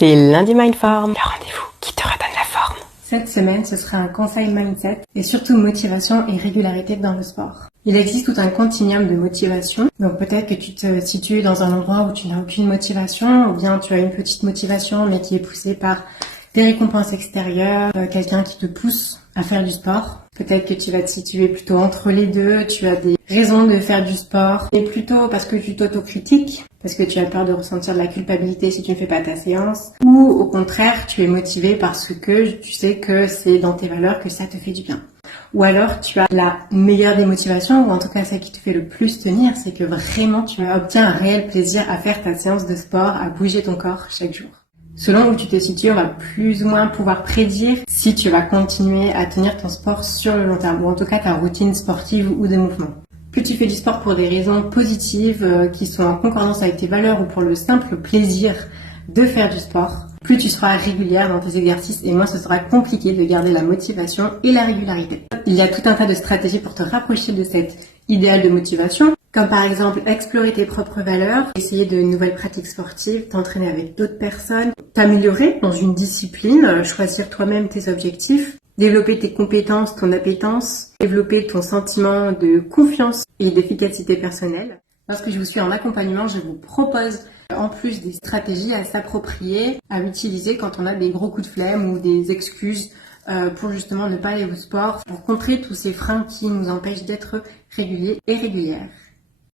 C'est lundi Mindform, le rendez-vous qui te redonne la forme. Cette semaine, ce sera un conseil mindset et surtout motivation et régularité dans le sport. Il existe tout un continuum de motivation. Donc peut-être que tu te situes dans un endroit où tu n'as aucune motivation, ou bien tu as une petite motivation mais qui est poussée par des récompenses extérieures, quelqu'un qui te pousse à faire du sport. Peut-être que tu vas te situer plutôt entre les deux, tu as des raisons de faire du sport, mais plutôt parce que tu t'autocritiques, parce que tu as peur de ressentir de la culpabilité si tu ne fais pas ta séance, ou au contraire, tu es motivé parce que tu sais que c'est dans tes valeurs que ça te fait du bien. Ou alors tu as la meilleure des motivations, ou en tout cas celle qui te fait le plus tenir, c'est que vraiment tu obtiens un réel plaisir à faire ta séance de sport, à bouger ton corps chaque jour. Selon où tu te situes, on va plus ou moins pouvoir prédire si tu vas continuer à tenir ton sport sur le long terme, ou en tout cas ta routine sportive ou de mouvement. Plus tu fais du sport pour des raisons positives qui sont en concordance avec tes valeurs ou pour le simple plaisir de faire du sport, plus tu seras régulière dans tes exercices et moins ce sera compliqué de garder la motivation et la régularité. Il y a tout un tas de stratégies pour te rapprocher de cet idéal de motivation, comme par exemple explorer tes propres valeurs, essayer de nouvelles pratiques sportives, t'entraîner avec d'autres personnes, t'améliorer dans une discipline, choisir toi-même tes objectifs, développer tes compétences, ton appétence, développer ton sentiment de confiance et d'efficacité personnelle. Lorsque je vous suis en accompagnement, je vous propose en plus des stratégies à s'approprier, à utiliser quand on a des gros coups de flemme ou des excuses pour justement ne pas aller au sport, pour contrer tous ces freins qui nous empêchent d'être réguliers et régulières.